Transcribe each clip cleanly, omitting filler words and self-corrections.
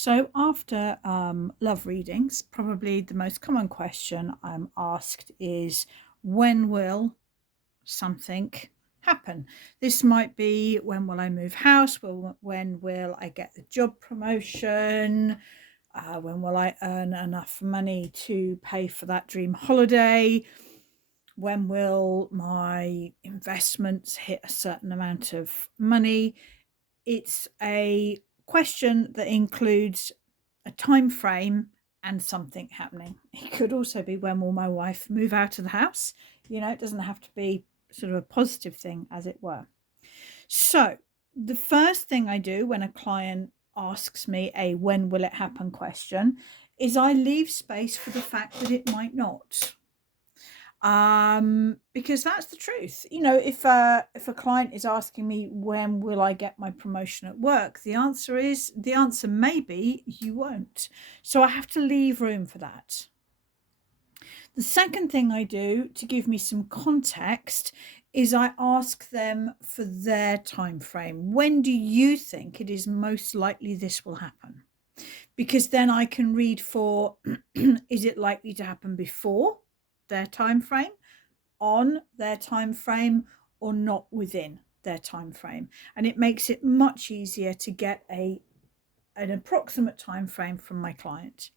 So, after love readings, probably the most common question I'm asked is, when will something happen? This might be, when will I move house? When will I get the job promotion? When will I earn enough money to pay for that dream holiday? When will my investments hit a certain amount of money? It's a question that includes a time frame and something happening. It could also be, when will my wife move out of the house? It doesn't have to be sort of a positive thing, as it were. So, the first thing I do when a client asks me a when will it happen question is I leave space for the fact that it might not, because that's the truth. If a client is asking me, when will I get my promotion at work, the answer may be, you won't. So I have to leave room for that. The second thing I do to give me some context is I ask them for their time frame. When do you think it is most likely this will happen? Because then I can read for is it likely to happen before their time frame, on their time frame, or not within their time frame. And it makes it much easier to get an approximate time frame from my client.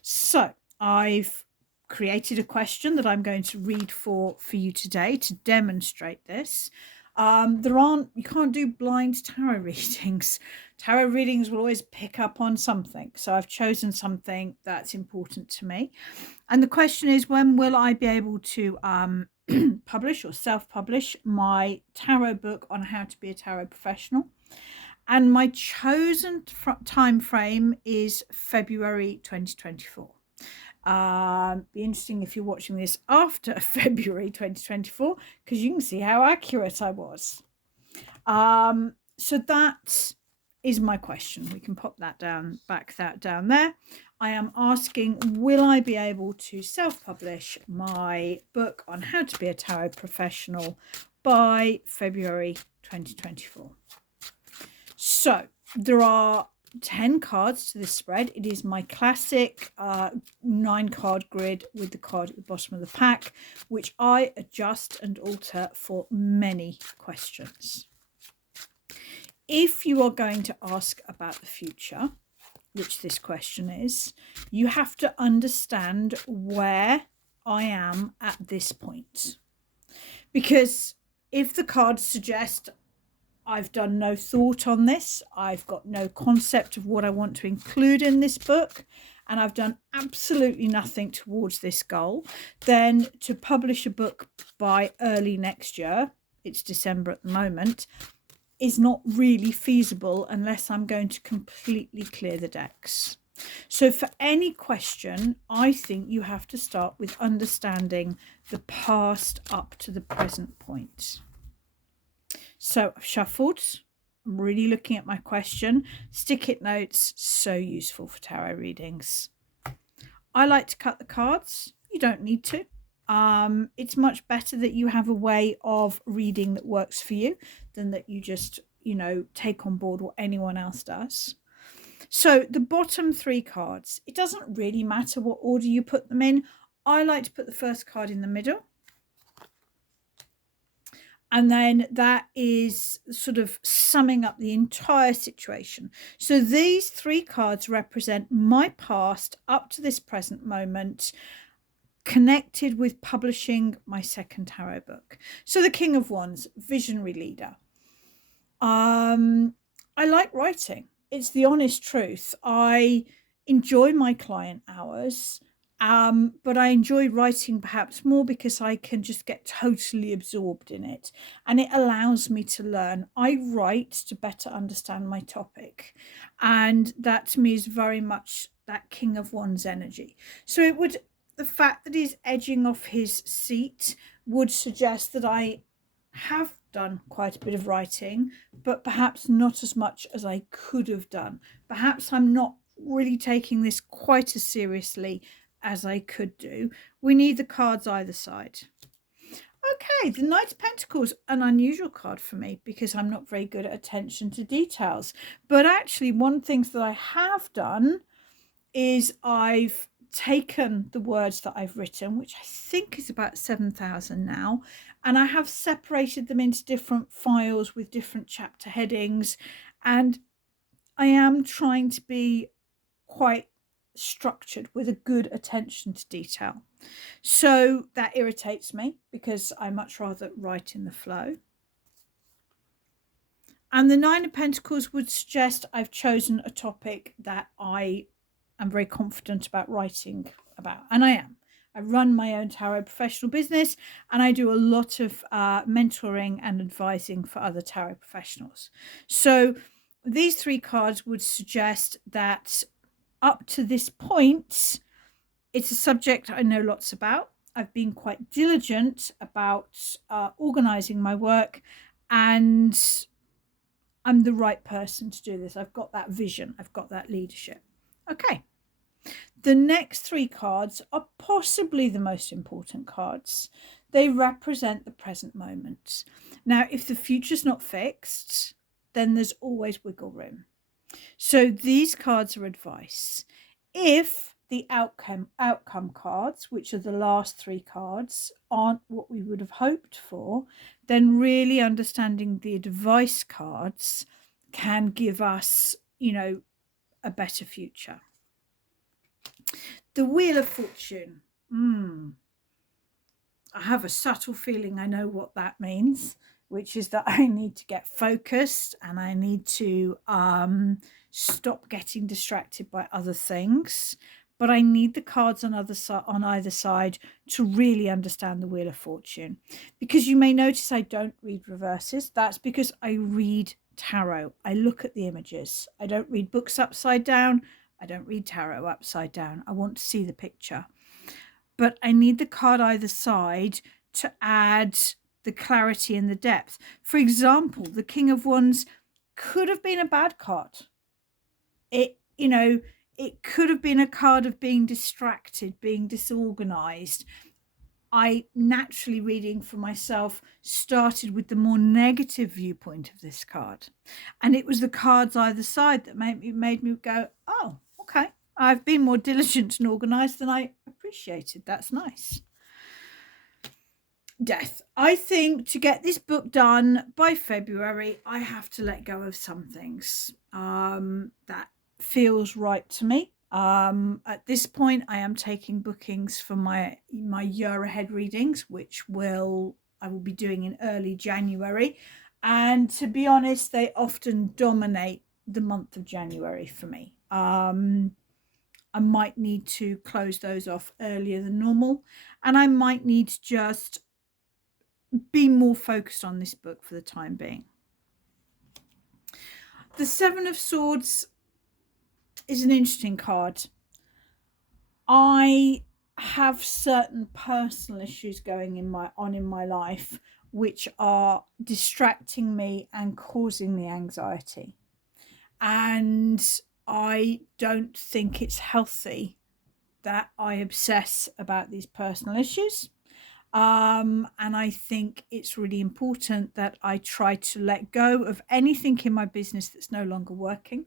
So I've created a question that I'm going to read for you today to demonstrate this. You can't do blind tarot readings. Tarot readings will always pick up on something. So I've chosen something that's important to me. And the question is, when will I be able to publish or self-publish my tarot book on how to be a tarot professional? And my chosen time frame is February 2024. Be interesting if you're watching this after February 2024, because you can see how accurate I was. So that is my question. We can pop that down, back that down there. I am asking, will I be able to self-publish my book on how to be a tarot professional by February 2024? So there are 10 cards to this spread. It is my classic 9-card grid with the card at the bottom of the pack, which I adjust and alter for many questions. If you are going to ask about the future, which this question is, you have to understand where I am at this point. Because if the cards suggest I've done no thought on this, I've got no concept of what I want to include in this book, and I've done absolutely nothing towards this goal, then to publish a book by early next year, it's December at the moment, is not really feasible unless I'm going to completely clear the decks. So for any question, I think you have to start with understanding the past up to the present point. So I've shuffled. I'm really looking at my question. Stick-it notes, so useful for tarot readings. I like to cut the cards. You don't need to. It's much better that you have a way of reading that works for you than that you just, take on board what anyone else does. So the bottom 3 cards, it doesn't really matter what order you put them in. I like to put the first card in the middle. And then that is sort of summing up the entire situation. So these 3 cards represent my past up to this present moment, connected with publishing my second tarot book. So the King of Wands, visionary leader. I like writing. It's the honest truth. I enjoy my client hours. But I enjoy writing perhaps more because I can just get totally absorbed in it, and it allows me to learn. I write to better understand my topic, and that to me is very much that King of Wands energy. So the fact that he's edging off his seat would suggest that I have done quite a bit of writing, but perhaps not as much as I could have done. Perhaps I'm not really taking this quite as seriously as I could do. We need the cards either side. Okay, the Knight of Pentacles, an unusual card for me because I'm not very good at attention to details. But actually, one of the things that I have done is I've taken the words that I've written, which I think is about 7,000 now, and I have separated them into different files with different chapter headings. And I am trying to be quite structured with a good attention to detail. So that irritates me because I much rather write in the flow. And the Nine of Pentacles would suggest I've chosen a topic that I am very confident about writing about. And I am. I run my own tarot professional business and I do a lot of mentoring and advising for other tarot professionals. So these three cards would suggest that up to this point, it's a subject I know lots about. I've been quite diligent about organizing my work, and I'm the right person to do this. I've got that vision. I've got that leadership. Okay. The next three cards are possibly the most important cards. They represent the present moment. Now, if the future's not fixed, then there's always wiggle room. So these cards are advice. If the outcome cards, which are the last three cards, aren't what we would have hoped for, then really understanding the advice cards can give us, a better future. The Wheel of Fortune. I have a subtle feeling I know what that means, which is that I need to get focused and I need to stop getting distracted by other things. But I need the cards on either side to really understand the Wheel of Fortune. Because you may notice I don't read reverses. That's because I read tarot. I look at the images. I don't read books upside down. I don't read tarot upside down. I want to see the picture. But I need the card either side to add the clarity and the depth. For example, the King of Wands could have been a bad card. It could have been a card of being distracted, being disorganized. I naturally, reading for myself, started with the more negative viewpoint of this card. And it was the cards either side that made me go, oh, okay. I've been more diligent and organized than I appreciated. That's nice. Death. I think to get this book done by February, I have to let go of some things. That feels right to me. At this point, I am taking bookings for my year ahead readings, which I will be doing in early January. And to be honest, they often dominate the month of January for me. I might need to close those off earlier than normal, and I might need to just be more focused on this book for the time being. The Seven of Swords is an interesting card. I have certain personal issues going on in my life which are distracting me and causing me anxiety. And I don't think it's healthy that I obsess about these personal issues. And I think it's really important that I try to let go of anything in my business that's no longer working,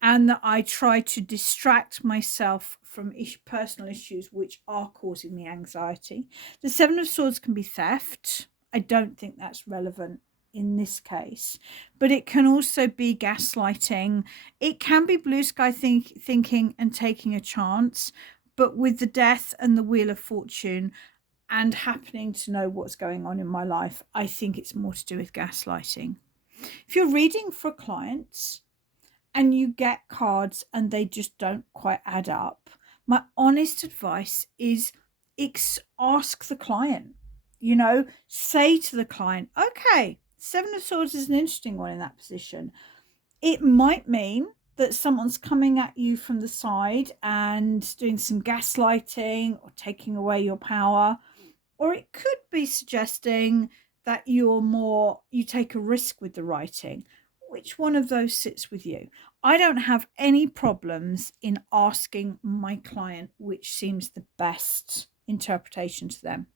and that I try to distract myself from personal issues which are causing me anxiety. The Seven of Swords can be theft. I don't think that's relevant in this case, but it can also be gaslighting. It can be blue sky thinking and taking a chance, but with the Death and the Wheel of Fortune and happening to know what's going on in my life, I think it's more to do with gaslighting. If you're reading for clients and you get cards and they just don't quite add up, my honest advice is ask the client, say to the client, okay, Seven of Swords is an interesting one in that position. It might mean that someone's coming at you from the side and doing some gaslighting or taking away your power, or it could be suggesting that you take a risk with the writing. Which one of those sits with you? I don't have any problems in asking my client which seems the best interpretation to them.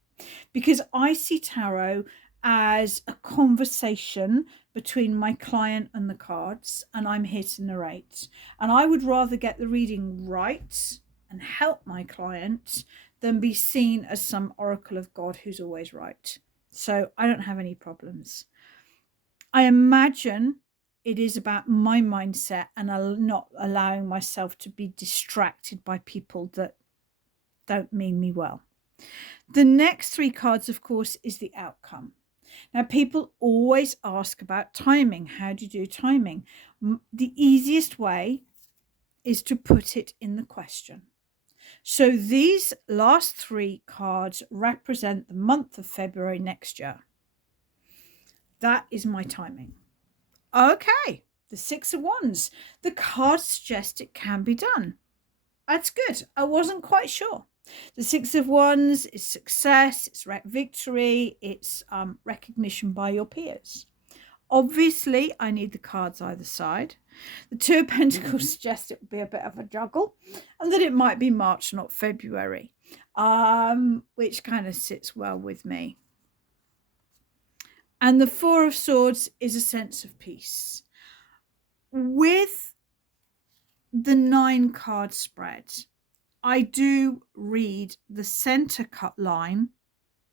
because I see tarot as a conversation between my client and the cards, and I'm here to narrate. And I would rather get the reading right and help my client than be seen as some oracle of God who's always right. So I don't have any problems. I imagine it is about my mindset and not allowing myself to be distracted by people that don't mean me well. The next three cards, of course, is the outcome. Now, people always ask about timing. How do you do timing? The easiest way is to put it in the question. So these last three cards represent the month of February next year. That is my timing. Okay, the Six of Wands. The cards suggest it can be done. That's good. I wasn't quite sure. The Six of Wands is success, it's victory, it's recognition by your peers. Obviously, I need the cards either side. The Two of Pentacles suggest it would be a bit of a juggle and that it might be March, not February, which kind of sits well with me. And the Four of Swords is a sense of peace. With the 9 card spread, I do read the center cut line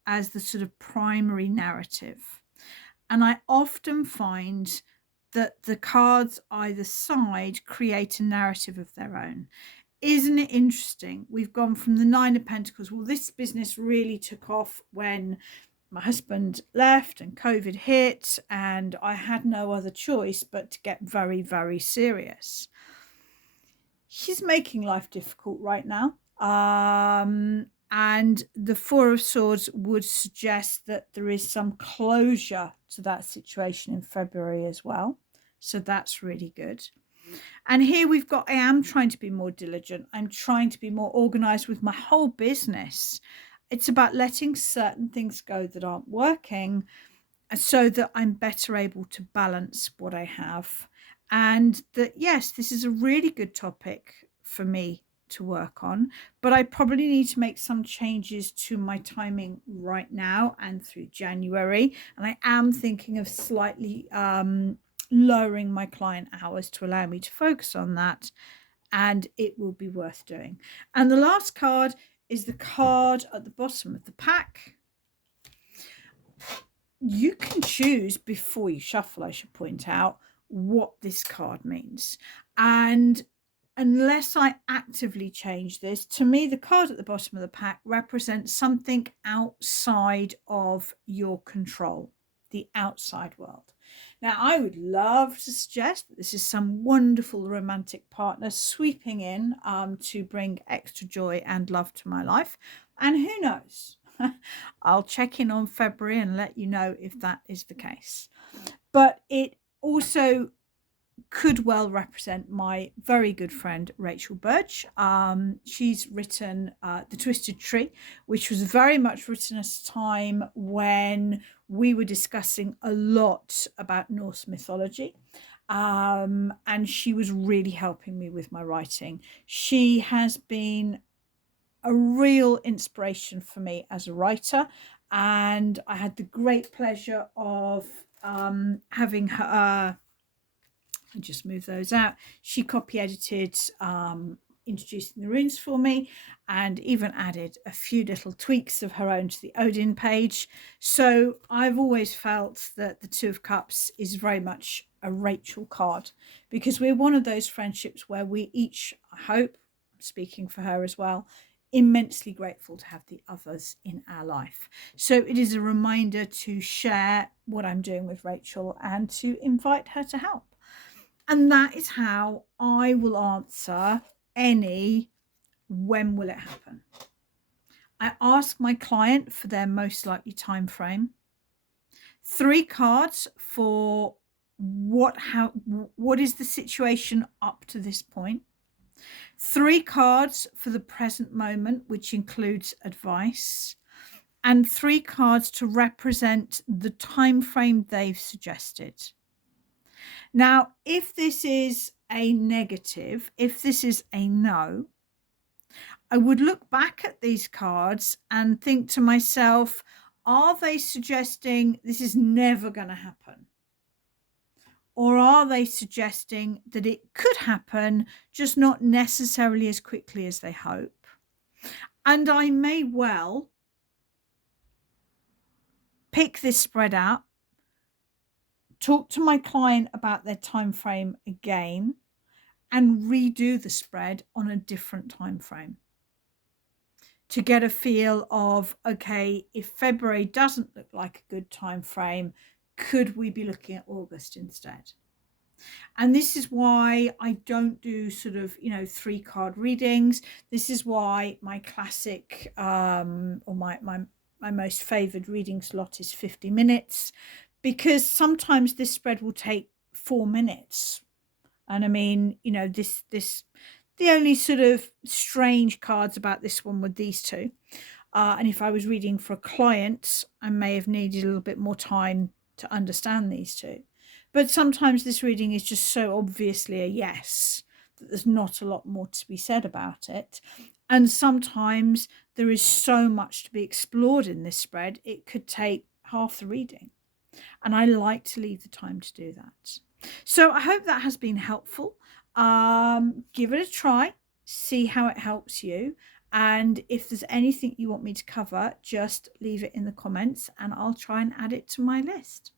as the sort of primary narrative. And I often find that the cards either side create a narrative of their own. Isn't it interesting? We've gone from the 9 of Pentacles. Well, this business really took off when my husband left and COVID hit, and I had no other choice but to get very, very serious. He's making life difficult right now. And the Four of Swords would suggest that there is some closure to that situation in February as well. So that's really good. And here we've got, I am trying to be more diligent. I'm trying to be more organized with my whole business. It's about letting certain things go that aren't working so that I'm better able to balance what I have. And that, yes, this is a really good topic for me to work on, but I probably need to make some changes to my timing right now and through January. And I am thinking of slightly lowering my client hours to allow me to focus on that, and it will be worth doing. And the last card is the card at the bottom of the pack. You can choose before you shuffle, I should point out, what this card means. And unless I actively change this, to me, the card at the bottom of the pack represents something outside of your control, the outside world. Now, I would love to suggest that this is some wonderful romantic partner sweeping in to bring extra joy and love to my life. And who knows? I'll check in on February and let you know if that is the case. But it also could well represent my very good friend Rachel Birch. She's written The Twisted Tree, which was very much written at a time when we were discussing a lot about Norse mythology. And she was really helping me with my writing. She has been a real inspiration for me as a writer, and I had the great pleasure of having her I just move those out. She copy edited Introducing the Runes for me, and even added a few little tweaks of her own to the Odin page. So I've always felt that the Two of Cups is very much a Rachel card, because we're one of those friendships where we each, I hope, speaking for her as well, immensely grateful to have the others in our life. So it is a reminder to share what I'm doing with Rachel and to invite her to help. And that is how I will answer any when will it happen. I ask my client for their most likely time frame. 3 cards for what is the situation up to this point. 3 cards for the present moment, which includes advice, and 3 cards to represent the time frame they've suggested. Now, if this is a negative, if this is a no, I would look back at these cards and think to myself, are they suggesting this is never going to happen? Or are they suggesting that it could happen, just not necessarily as quickly as they hope? And I may well pick this spread out, talk to my client about their time frame again, and redo the spread on a different time frame to get a feel of, okay, if February doesn't look like a good time frame, could we be looking at August instead? And this is why I don't do sort of, 3-card readings. This is why my classic or my most favored reading slot is 50 minutes, because sometimes this spread will take 4 minutes. And I mean, the only sort of strange cards about this one were these two. And if I was reading for a client, I may have needed a little bit more time to understand these two. But sometimes this reading is just so obviously a yes that there's not a lot more to be said about it. And sometimes there is so much to be explored in this spread, it could take half the reading. And I like to leave the time to do that. So I hope that has been helpful. Give it a try, see how it helps you. And if there's anything you want me to cover, just leave it in the comments and I'll try and add it to my list.